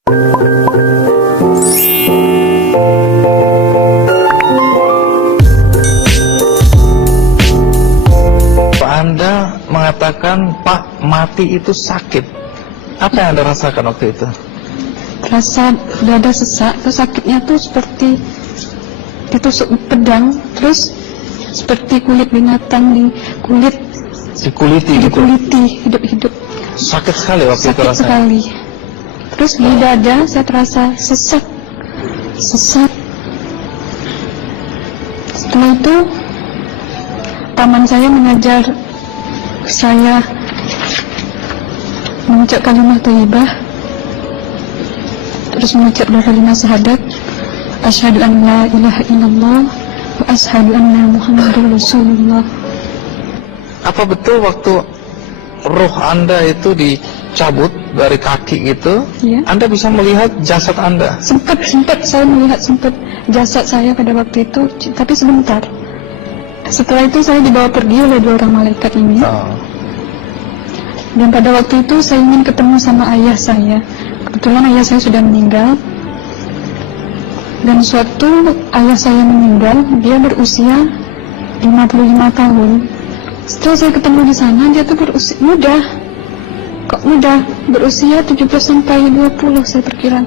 Anda mengatakan Pak mati itu sakit. Apa yang Anda rasakan waktu itu? Rasa dada sesak, terus sakitnya tuh seperti ditusuk pedang, terus seperti kulit binatang dikuliti hidup-hidup. Sakit sekali waktu itu rasanya. Sakit sekali. Terus di dada saya terasa sesak. Setelah itu paman saya mengajar saya mengucap kalimat thayyibah, terus mengucap dua kalimat syahadat, asyhadu an la ilaha illallah wa asyhadu anna muhammadar rasulullah. Apa betul waktu roh Anda itu dicabut dari kaki gitu, Ya. Anda bisa melihat jasad Anda? Sempat saya melihat jasad saya pada waktu itu, tapi sebentar. Setelah itu saya dibawa pergi oleh dua orang malaikat ini. Dan pada waktu itu saya ingin ketemu sama ayah saya. Kebetulan ayah saya sudah meninggal. Dan suatu ayah saya meninggal, dia berusia 55 tahun. Setelah saya ketemu di sana, dia tuh berusia muda. Kok muda? Berusia 17 sampai 20 saya perkira.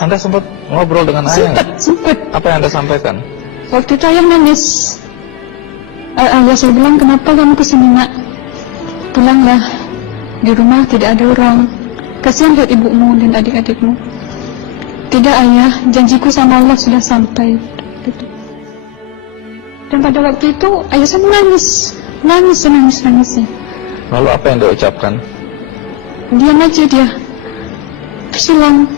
Anda sempat ngobrol dengan ayah? Sempat. Apa yang Anda sampaikan? Waktu itu ayah nangis. Ayah saya bilang, kenapa kamu kesini nak? Pulanglah, di rumah tidak ada orang. Kasihan lihat ibumu dan adik-adikmu. Tidak ayah, janjiku sama Allah sudah sampai. Dan pada waktu itu ayah saya menangis. Lalu apa yang dia ucapkan? Diam aja dia, tersilang.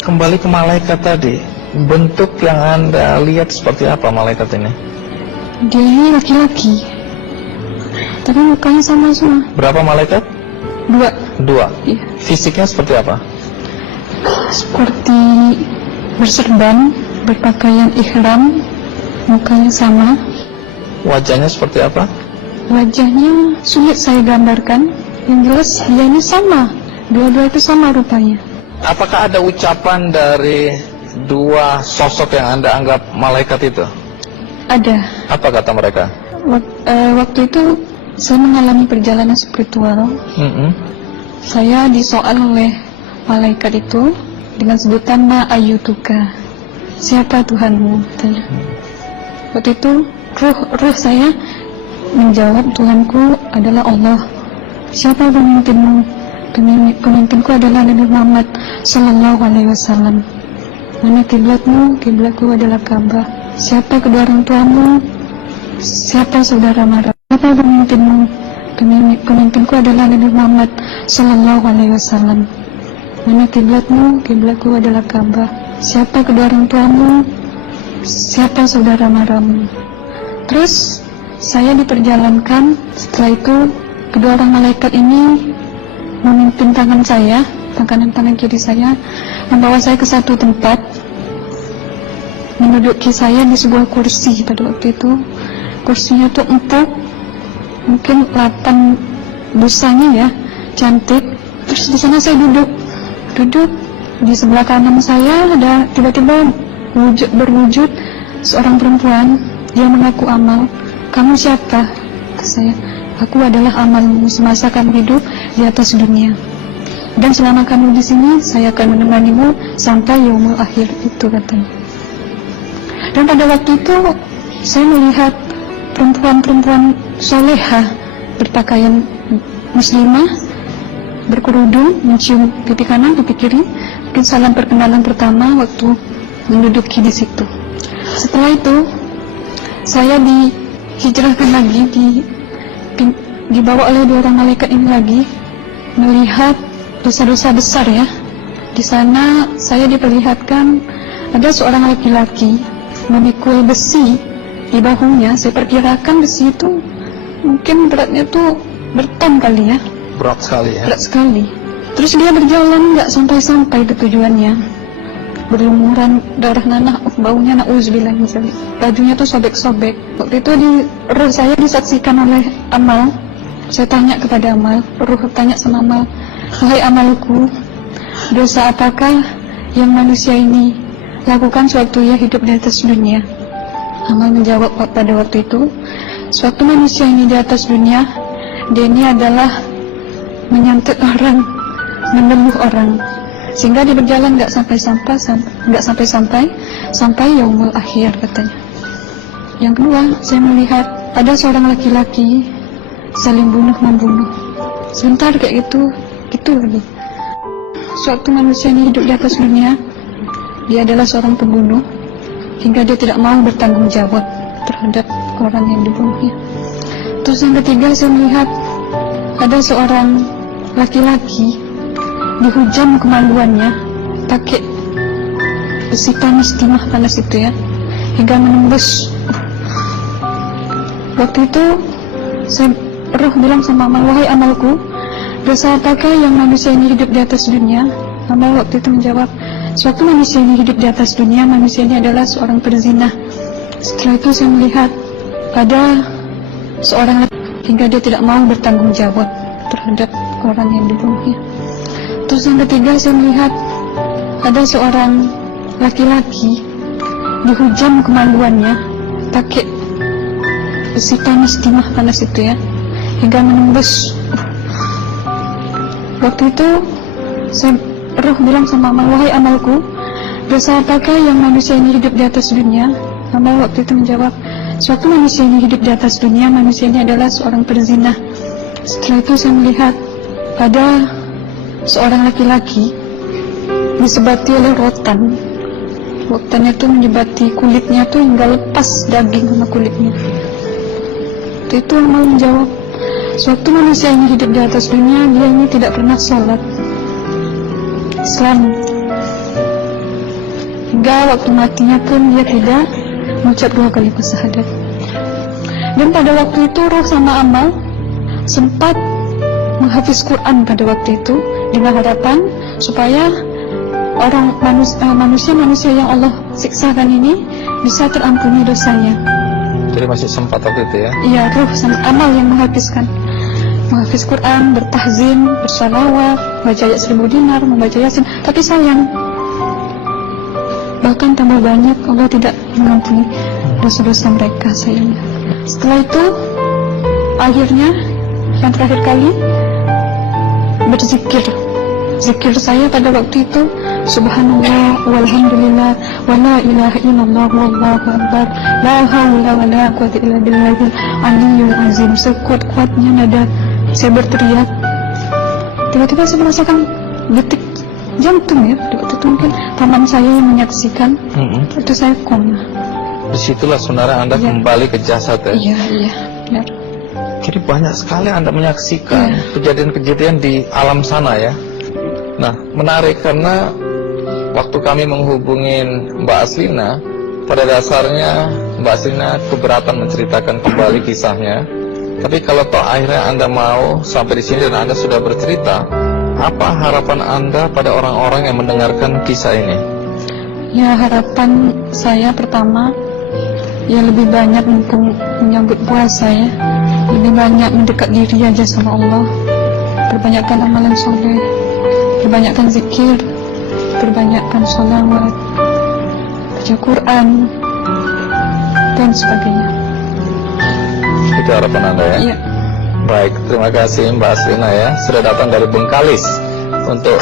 Kembali ke malaikat tadi, bentuk yang Anda lihat seperti apa malaikat ini? Dia ini laki-laki, tapi mukanya sama semua. Berapa malaikat? Dua. Iya. Fisiknya seperti apa? Seperti berserban, berpakaian ihram, mukanya sama. Wajahnya seperti apa? Wajahnya sulit saya gambarkan. Yang jelas dia ini sama, dua-dua itu sama rupanya. Apakah ada ucapan dari dua sosok yang Anda anggap malaikat itu? Ada. Apa kata mereka? Waktu itu saya mengalami perjalanan spiritual. Saya disoal oleh malaikat itu dengan sebutan Ma ayyutuka, siapa Tuhanmu? Waktu itu roh saya menjawab, Tuhanku adalah Allah. Siapa pemimpinmu? Pemimpinku adalah Nabi Muhammad Sallallahu Alaihi Wasallam. Mana kiblatmu? Kiblatku adalah Ka'bah. Siapa kedua orang tuamu? Siapa saudara mara? Siapa pemimpinmu? Pemimpinku adalah Nabi Muhammad Sallallahu Alaihi Wasallam. Mana kiblatmu? Kiblatku adalah Ka'bah. Siapa kedua orang tuamu? Siapa saudara maramu? Terus saya diperjalankan. Setelah itu kedua orang malaikat ini memimpin tangan saya, tangan kiri saya, membawa saya ke satu tempat, menduduki saya di sebuah kursi. Pada waktu itu kursinya tuh empuk, mungkin 8 busanya ya, cantik. Terus di sana saya duduk di sebelah kanan saya ada tiba-tiba berwujud seorang perempuan. Dia mengaku Amal. Kamu siapa? Saya, aku adalah amalmu semasa kamu hidup di atas dunia. Dan selama kamu di sini, saya akan menemanimu sampai yaumul akhir, itu katanya. Dan pada waktu itu saya melihat perempuan-perempuan solehah berpakaian muslimah, berkerudung, mencium pipi kanan, pipi kiri. Mungkin salam perkenalan pertama waktu menduduki di situ. Setelah itu saya dihijrahkan lagi, dibawa oleh dua orang malaikat ini lagi, melihat dosa-dosa besar ya. Di sana saya diperlihatkan ada seorang laki-laki memikul besi di bahunya. Saya perkirakan besi itu mungkin beratnya tuh berton kali ya. Berat sekali ya. Berat sekali. Terus dia berjalan nggak sampai ke tujuannya. Berlumuran darah nanah, baunya na'udzubillah misalnya. Bajunya tuh sobek-sobek. Waktu itu roh saya disaksikan oleh Amal. Saya tanya kepada Amal, roh tanya sama Amal, wahai Amalku, dosa apakah yang manusia ini lakukan sewaktu ia hidup di atas dunia? Amal menjawab pada waktu itu, sewaktu manusia ini di atas dunia, dia ini adalah menyantet orang, menemuh orang, sehingga dia berjalan nggak sampai yaumul akhir katanya. Yang kedua, saya melihat ada seorang laki-laki saling bunuh-membunuh. Sebentar kayak gitu lagi. Sewaktu manusia ini hidup di atas dunia, dia adalah seorang pembunuh, hingga dia tidak mau bertanggung jawab terhadap orang yang dibunuhnya. Terus yang ketiga, saya melihat ada seorang laki-laki dihujam kemaluannya pakai besi panas, timah panas itu ya, hingga menembus. Waktu itu roh bilang sama amal, wahai amalku, dosa apakah yang manusia ini hidup di atas dunia? Amal waktu itu menjawab, sewaktu manusia ini hidup di atas dunia, manusia ini adalah seorang perzina. Setelah itu saya melihat ada seorang hingga dia tidak mau bertanggung jawab terhadap orang yang dibunuhnya. Terus yang ketiga, saya melihat ada seorang laki-laki dihujam kemaluannya pakai besi panas, timah panas itu ya, hingga menembus. Waktu itu roh bilang sama amal, wahai amalku, dosa apakah yang manusia ini hidup di atas dunia? Amal waktu itu menjawab, sewaktu manusia ini hidup di atas dunia, manusia ini adalah seorang perzina. Setelah itu saya melihat ada seorang laki-laki disebati oleh rotan. Rotannya itu menyebati kulitnya tuh hingga lepas daging sama kulitnya. Itu amal menjawab, sewaktu manusia ini hidup di atas dunia, dia ini tidak pernah sholat Islam, hingga waktu matinya pun dia tidak mengucap 2 kalimat syahadat. Dan pada waktu itu roh sama amal sempat menghafiz Quran pada waktu itu dengan harapan supaya orang manusia yang Allah siksakan ini bisa terampuni dosanya. Jadi masih sempat waktu itu ya? Iya, roh sama amal yang menghafiz Quran, bertahzim, bersalawat, baca ayat 1000 dinar, membaca yasin. Tapi sayang, bahkan tambah banyak Allah tidak mengampuni dosa-dosa mereka sayangnya. Setelah itu, akhirnya yang terakhir kali berzikir. Zikir saya pada waktu itu, subhanallah, walhamdulillah, wa la ilaha illallah, wallahu akbar, la haula wa la quwwata illa billahil aliyyil azim. Sekuat-kuatnya nada saya berteriak, tiba-tiba saya merasakan detik jantung ya. Waktu itu mungkin paman saya yang menyaksikan. Itu saya koma. Disitulah saudara Anda kembali ke jasad ya? Iya, benar. Jadi banyak sekali Anda menyaksikan kejadian-kejadian di alam sana ya. Nah, menarik karena waktu kami menghubungin Mbak Aslina, pada dasarnya Mbak Aslina keberatan menceritakan kembali kisahnya. Tapi kalau toh akhirnya Anda mau sampai di sini dan Anda sudah bercerita, apa harapan Anda pada orang-orang yang mendengarkan kisah ini? Ya, harapan saya pertama, ya lebih banyak menyambut puasa ya, lebih banyak mendekat diri aja sama Allah, perbanyakkan amalan soleh, perbanyakkan zikir, perbanyakkan sholawat, baca Quran, dan sebagainya. Itu harapan Anda ya? Iya. Baik, terima kasih Mbak Aslina ya, sudah datang dari Bengkalis untuk